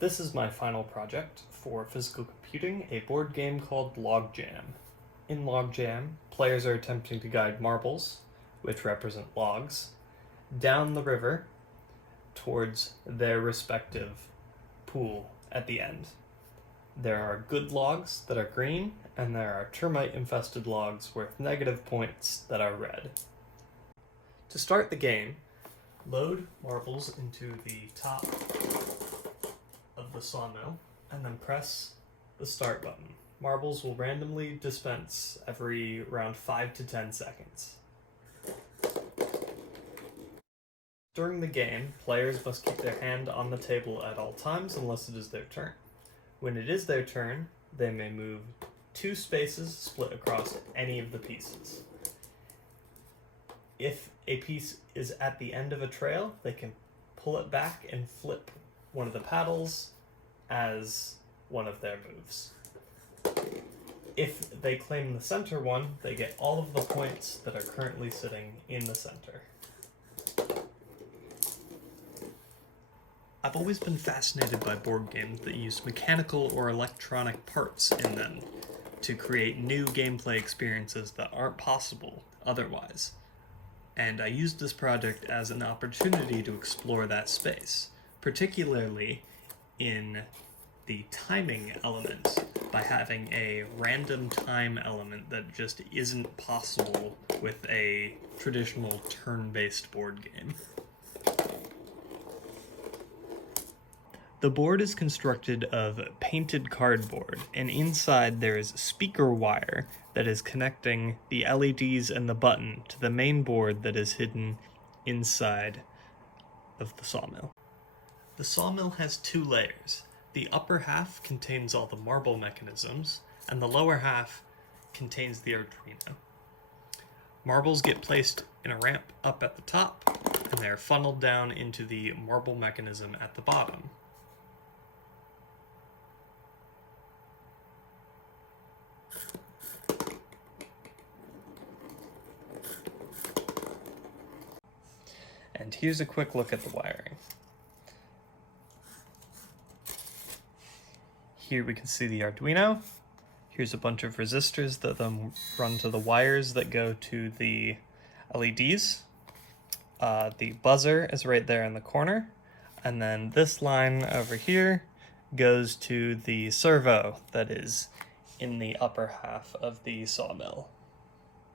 This is my final project for physical computing, a board game called Logjam. In Logjam, players are attempting to guide marbles, which represent logs, down the river towards their respective pool at the end. There are good logs that are green, and there are termite-infested logs worth negative points that are red. To start the game, load marbles into the top of the sawmill, and then press the start button. Marbles will randomly dispense every around 5 to 10 seconds. During the game, players must keep their hand on the table at all times unless it is their turn. When it is their turn, they may move 2 spaces split across any of the pieces. If a piece is at the end of a trail, they can pull it back and flip one of the paddles as one of their moves. If they claim the center one, they get all of the points that are currently sitting in the center. I've always been fascinated by board games that use mechanical or electronic parts in them to create new gameplay experiences that aren't possible otherwise. And I used this project as an opportunity to explore that space, particularly in the timing element, by having a random time element that just isn't possible with a traditional turn-based board game. The board is constructed of painted cardboard, and inside there is speaker wire that is connecting the LEDs and the button to the main board that is hidden inside of the sawmill. The sawmill has 2 layers. The upper half contains all the marble mechanisms, and the lower half contains the Arduino. Marbles get placed in a ramp up at the top, and they are funneled down into the marble mechanism at the bottom. And here's a quick look at the wiring. Here we can see the Arduino. Here's a bunch of resistors that then run to the wires that go to the LEDs. The buzzer is right there in the corner. And then this line over here goes to the servo that is in the upper half of the sawmill.